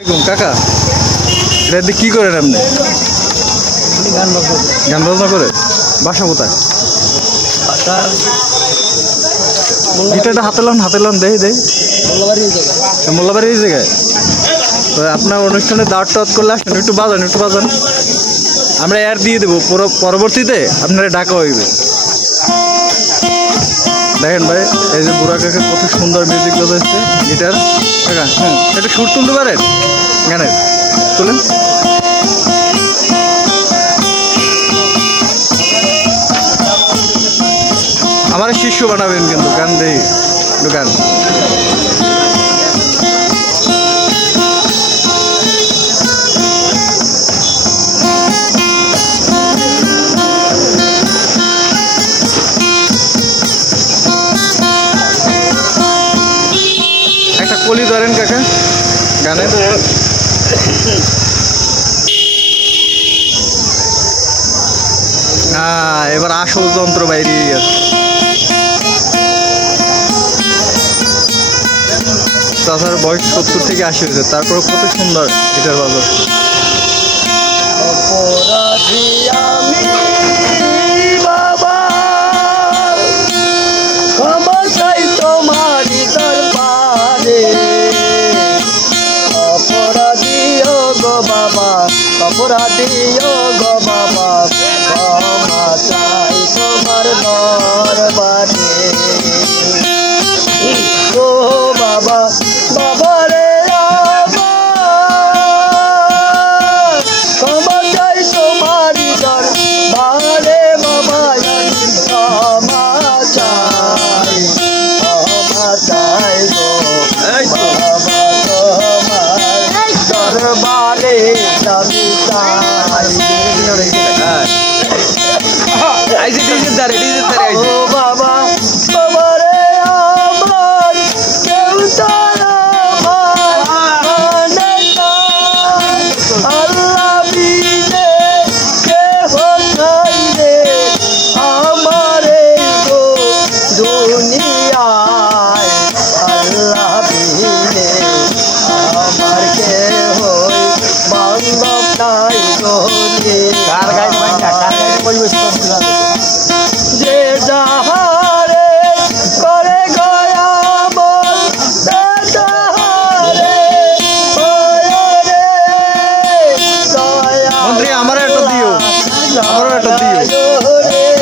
কাকা এটা কি করেন আপনি? গান বাজনা করে। বাসা কোথায়? গিটারটা হাতে লন দেই মোল্লাবাড়ির জায়গায়। তো আপনার অনুষ্ঠানে দাওয়াত টাওয়াত করলে আসেন, একটু বাজান আমরা এয়ার দিয়ে দেবো, পরবর্তীতে আপনারা ডাকা হইবে। দেখেন ভাই, এই যে বুড়া কাকা কত সুন্দর মিউজিক বাজাচ্ছে গিটার। কাকা এটা সুর তুলতে পারেন গানের? তুলেন। আমার শিষ্য বানাবেন কিন্তু, গান দেই গান। একটা কলি ধরেন কাকা গানে। এবার আসল যন্ত্র বাইরে গেছে। তাছাড়া বয়স 70 থেকে 80 হয়েছে, তারপরে কত সুন্দর গিটার বাজার। অপরাধীও গো বাবা, ক্ষমা চাই তোমার দরবারে। ও বাবা বাবা রে আমার, ক্ষমা চাই তোমারই দরবারে বাবা। ক্ষমা চাই গো বাবা, তোমার দরবারে আমি চাই। ও বাবা বাবা রে আমার, কেউ তার আল্লাহ বিনে কেহ নাই রে আমারে গো দুনিয়ায়। আল্লাহ বিনে আমার কেহ বান্ধব নাই গো। যে যাহারে করে গয়া বল, যাহারে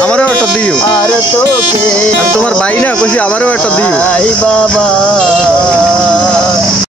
আমারও একটা দিও। আর তোকে তোমার ভাই না কইছি, আমারও একটা দিও বাবা।